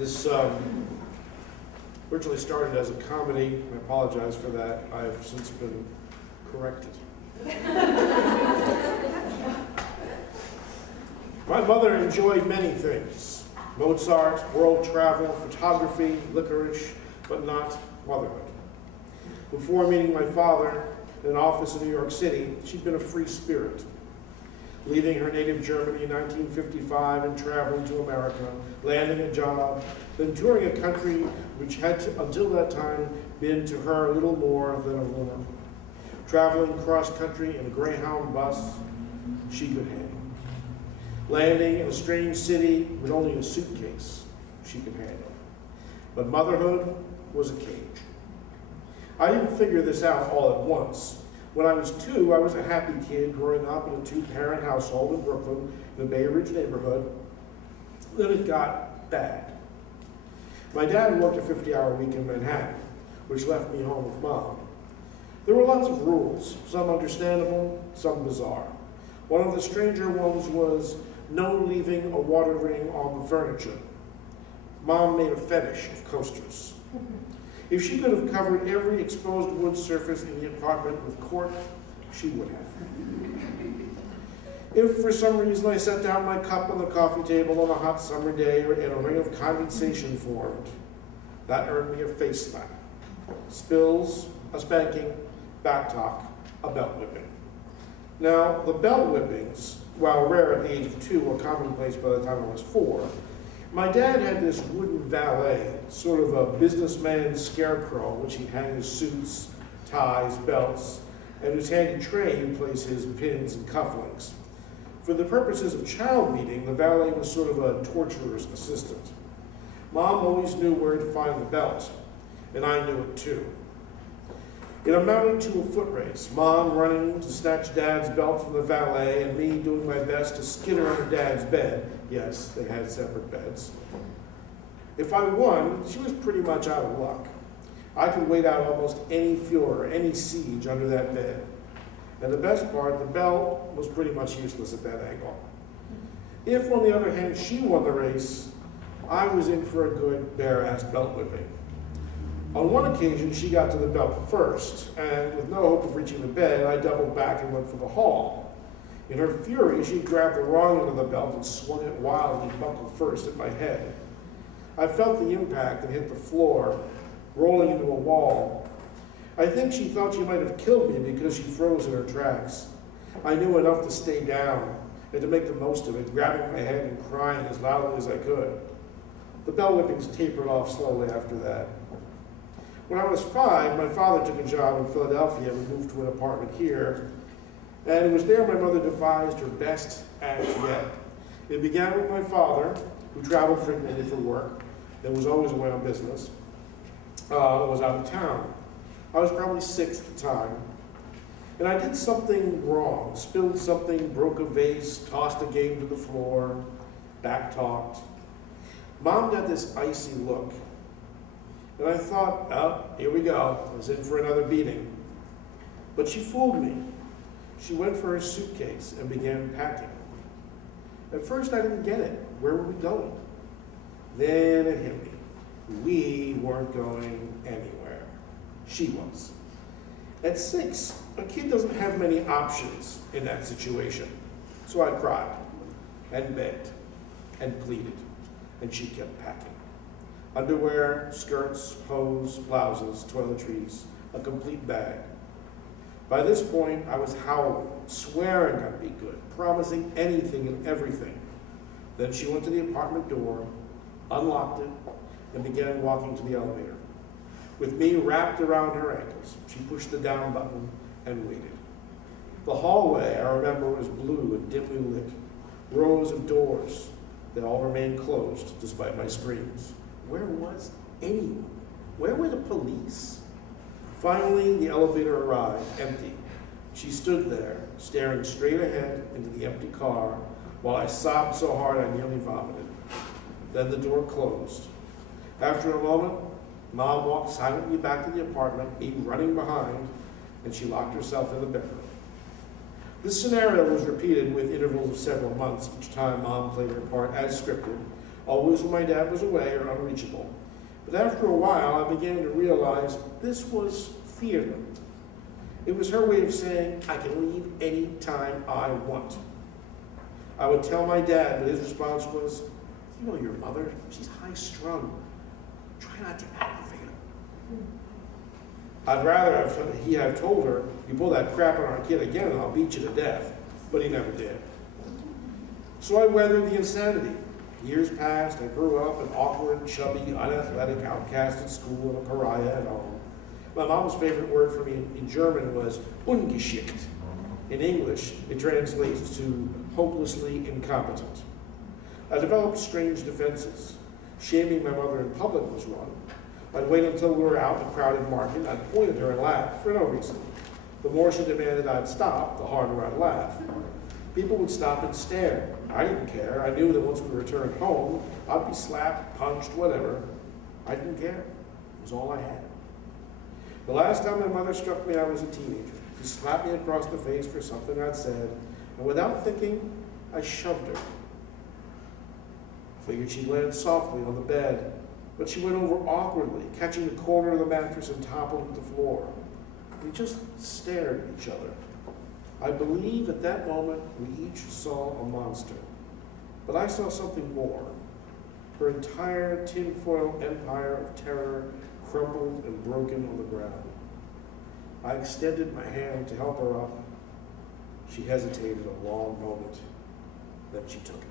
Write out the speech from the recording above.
This originally started as a comedy. I apologize for that. I have since been corrected. My mother enjoyed many things: Mozart, world travel, photography, licorice, but not motherhood. Before meeting my father in an office in New York City, she'd been a free spirit. Leaving her native Germany in 1955 and traveling to America, landing a job, then touring a country which had, until that time, been to her little more than a rumor. Traveling cross-country in a Greyhound bus she could handle. Landing in a strange city with only a suitcase she could handle. But motherhood was a cage. I didn't figure this out all at once. When I was 2, I was a happy kid growing up in a 2-parent household in Brooklyn, in the Bay Ridge neighborhood. Then it got bad. My dad worked a 50-hour week in Manhattan, which left me home with Mom. There were lots of rules, some understandable, some bizarre. One of the stranger ones was no leaving a water ring on the furniture. Mom made a fetish of coasters. If she could have covered every exposed wood surface in the apartment with cork, she would have. If for some reason I set down my cup on the coffee table on a hot summer day and a ring of condensation formed, that earned me a face slap. Spills, a spanking, back talk, a belt whipping. Now, the belt whippings, while rare at the age of 2, were commonplace by the time I was 4. My dad had this wooden valet, sort of a businessman scarecrow, which he'd hang his suits, ties, belts, and whose handy tray he'd place his pins and cufflinks. For the purposes of child beating, the valet was sort of a torturer's assistant. Mom always knew where to find the belt, and I knew it too. It amounted to a foot race, Mom running to snatch Dad's belt from the valet and me doing my best to skid her under Dad's bed. Yes, they had separate beds. If I won, she was pretty much out of luck. I could wait out almost any furor, any siege under that bed. And the best part, the belt was pretty much useless at that angle. If, on the other hand, she won the race, I was in for a good bare-ass belt whipping. On one occasion, she got to the belt first, and with no hope of reaching the bed, I doubled back and went for the haul. In her fury, she grabbed the wrong end of the belt and swung it wildly, buckled first at my head. I felt the impact and hit the floor, rolling into a wall. I think she thought she might have killed me because she froze in her tracks. I knew enough to stay down and to make the most of it, grabbing my head and crying as loudly as I could. The bell whippings tapered off slowly after that. When I was 5, my father took a job in Philadelphia. We moved to an apartment here. And it was there my mother devised her best act yet. It began with my father, who traveled frequently for work and was always away on business, was out of town. I was probably 6 at the time. And I did something wrong, spilled something, broke a vase, tossed a game to the floor, back-talked. Mom got this icy look. And I thought, oh, here we go. I was in for another beating. But she fooled me. She went for her suitcase and began packing. At first, I didn't get it. Where were we going? Then it hit me. We weren't going anywhere. She was. At 6, a kid doesn't have many options in that situation. So I cried and begged and pleaded, and she kept packing. Underwear, skirts, hose, blouses, toiletries, a complete bag. By this point, I was howling, swearing I'd be good, promising anything and everything. Then she went to the apartment door, unlocked it, and began walking to the elevator. With me wrapped around her ankles, she pushed the down button and waited. The hallway, I remember, was blue and dimly lit. Rows of doors. They all remained closed, despite my screams. Where was anyone? Where were the police? Finally, the elevator arrived, empty. She stood there, staring straight ahead into the empty car, while I sobbed so hard I nearly vomited. Then the door closed. After a moment, Mom walked silently back to the apartment, me running behind, and she locked herself in the bedroom. This scenario was repeated with intervals of several months each time Mom played her part as scripted, always when my dad was away or unreachable. But after a while, I began to realize this was theater. It was her way of saying, I can leave any time I want. I would tell my dad, but his response was, you know your mother, she's high-strung. Try not to aggravate her. I'd rather he have told her, you pull that crap on our kid again and I'll beat you to death. But he never did. So I weathered the insanity. Years passed, I grew up an awkward, chubby, unathletic outcast at school and a pariah at home. My mom's favorite word for me in German was ungeschickt. In English, it translates to hopelessly incompetent. I developed strange defenses. Shaming my mother in public was one. I'd wait until we were out in a crowded market, I'd point at her and laugh for no reason. The more she demanded I'd stop, the harder I'd laugh. People would stop and stare. I didn't care. I knew that once we returned home, I'd be slapped, punched, whatever. I didn't care. It was all I had. The last time my mother struck me, I was a teenager. She slapped me across the face for something I'd said, and without thinking, I shoved her. I figured she'd land softly on the bed, but she went over awkwardly, catching the corner of the mattress and toppled to the floor. We just stared at each other. I believe at that moment we each saw a monster. But I saw something more. Her entire tinfoil empire of terror crumbled and broken on the ground. I extended my hand to help her up. She hesitated a long moment, then she took it.